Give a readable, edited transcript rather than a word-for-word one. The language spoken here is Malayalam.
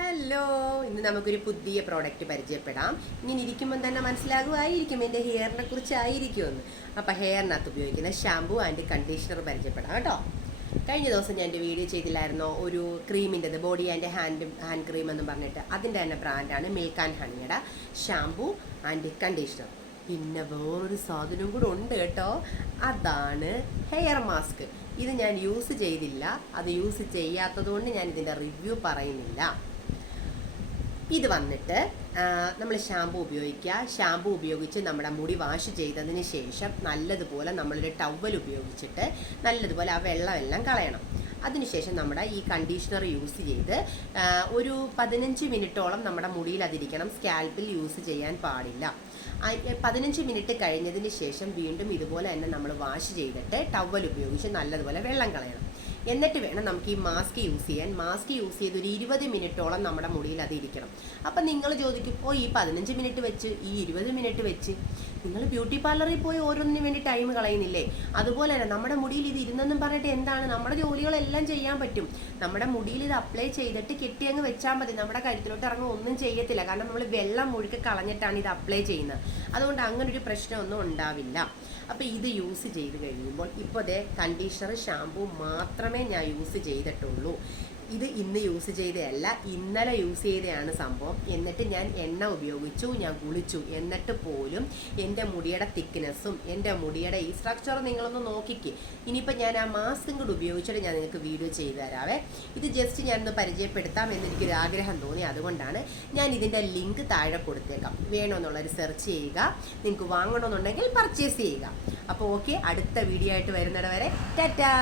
ഹലോ, ഇന്ന് നമുക്കൊരു പുതിയ പ്രോഡക്റ്റ് പരിചയപ്പെടാം. ഇങ്ങനെ ഇരിക്കുമ്പോൾ തന്നെ മനസ്സിലാകുമായിരിക്കും എൻ്റെ ഹെയറിനെ കുറിച്ചായിരിക്കുമെന്ന്. അപ്പോൾ ഹെയറിനകത്ത് ഉപയോഗിക്കുന്ന ഷാമ്പൂ ആൻഡ് കണ്ടീഷണർ പരിചയപ്പെടാം കേട്ടോ. കഴിഞ്ഞ ദിവസം ഞാൻ എൻ്റെ വീഡിയോ ചെയ്തില്ലായിരുന്നോ, ഒരു ക്രീമിൻ്റെത്, ബോഡി ആൻഡ് ഹാൻഡ് ക്രീം എന്ന് പറഞ്ഞിട്ട്. അതിൻ്റെ തന്നെ ബ്രാൻഡാണ് മിൽക്ക് ആൻഡ് ഹണിയുടെ ഷാമ്പൂ ആൻഡ് കണ്ടീഷണർ. പിന്നെ വേറൊരു സാധനം കൂടെ ഉണ്ട് കേട്ടോ, അതാണ് ഹെയർ മാസ്ക്. ഇത് ഞാൻ യൂസ് ചെയ്തില്ല, അത് യൂസ് ചെയ്യാത്തത് കൊണ്ട് ഞാൻ ഇതിൻ്റെ റിവ്യൂ പറയുന്നില്ല. ഇത് വന്നിട്ട് നമ്മൾ ഷാമ്പു ഉപയോഗിക്കുക. ഷാമ്പു ഉപയോഗിച്ച് നമ്മുടെ മുടി വാഷ് ചെയ്തതിന് ശേഷം നല്ലതുപോലെ നമ്മളൊരു ടവൽ ഉപയോഗിച്ചിട്ട് നല്ലതുപോലെ ആ വെള്ളമെല്ലാം കളയണം. അതിനുശേഷം നമ്മുടെ ഈ കണ്ടീഷണർ യൂസ് ചെയ്ത് ഒരു 15 മിനിറ്റോളം നമ്മുടെ മുടിയിൽ അതിരിക്കണം. സ്കാൽപ്പിൽ യൂസ് ചെയ്യാൻ പാടില്ല. 15 മിനിറ്റ് കഴിഞ്ഞതിന് ശേഷം വീണ്ടും ഇതുപോലെ തന്നെ നമ്മൾ വാഷ് ചെയ്തിട്ട് ടവൽ ഉപയോഗിച്ച് നല്ലതുപോലെ വെള്ളം കളയണം. എന്നിട്ട് വേണം നമുക്ക് ഈ മാസ്ക് യൂസ് ചെയ്യാൻ. മാസ്ക് യൂസ് ചെയ്ത് ഒരു 20 മിനിറ്റോളം നമ്മുടെ മുടിയിൽ അത് ഇരിക്കണം. അപ്പം നിങ്ങൾ ചോദിക്കും, ഈ 15 മിനിറ്റ് വെച്ച് ഈ 20 മിനിറ്റ് വെച്ച് നിങ്ങൾ ബ്യൂട്ടി പാർലറിൽ പോയി ഓരോന്നിനു വേണ്ടി ടൈം കളയുന്നില്ലേ? അതുപോലെ തന്നെ നമ്മുടെ മുടിയിൽ ഇത് ഇരുന്നെന്നും പറഞ്ഞിട്ട് എന്താണ്, നമ്മുടെ ജോലികളെല്ലാം ചെയ്യാൻ പറ്റും. നമ്മുടെ മുടിയിൽ ഇത് അപ്ലൈ ചെയ്തിട്ട് കെട്ടി അങ്ങ് വെച്ചാൽ മതി. നമ്മുടെ കഴുത്തിലോട്ട് ഇറങ്ങും ഒന്നും ചെയ്യത്തില്ല. കാരണം നമ്മൾ വെള്ളം മുഴുക്കെ കളഞ്ഞിട്ടാണ് ഇത് അപ്ലൈ ചെയ്യുന്നത്. അതുകൊണ്ട് അങ്ങനൊരു പ്രശ്നമൊന്നും ഉണ്ടാവില്ല. അപ്പോൾ ഇത് യൂസ് ചെയ്ത് കഴിയുമ്പോൾ ഇപ്പോൾ കണ്ടീഷണർ ഷാമ്പൂ മാത്രമേ ഞാൻ യൂസ് ചെയ്തിട്ടുള്ളൂ. ഇത് ഇന്ന് യൂസ് ചെയ്തതല്ല, ഇന്നലെ യൂസ് ചെയ്തതാണ് സംഭവം. എന്നിട്ട് ഞാൻ എണ്ണ ഉപയോഗിച്ചു, ഞാൻ കുളിച്ചു. എന്നിട്ട് പോലും എൻ്റെ മുടിയുടെ തിക്നെസ്സും എൻ്റെ മുടിയുടെ ഈ സ്ട്രക്ചർ നിങ്ങളൊന്ന് നോക്കിക്കേ. ഇനിയിപ്പോൾ ഞാൻ ആ മാസ്കും കൂടി ഉപയോഗിച്ചിട്ട് ഞാൻ നിങ്ങൾക്ക് വീഡിയോ ചെയ്തു തരാവേ. ഇത് ജസ്റ്റ് ഞാനൊന്ന് പരിചയപ്പെടുത്താം എന്നെനിക്കൊരു ആഗ്രഹം തോന്നി. അതുകൊണ്ടാണ് ഞാൻ ഇതിൻ്റെ ലിങ്ക് താഴെ കൊടുത്തേക്കാം. വേണമെന്നുള്ളൊരു സെർച്ച് ചെയ്യുക. നിങ്ങൾക്ക് വാങ്ങണമെന്നുണ്ടെങ്കിൽ പർച്ചേസ് ചെയ്യുക. അപ്പോൾ ഓക്കെ, അടുത്ത വീഡിയോ ആയിട്ട് വരുന്നിടവരെ ടാറ്റാ.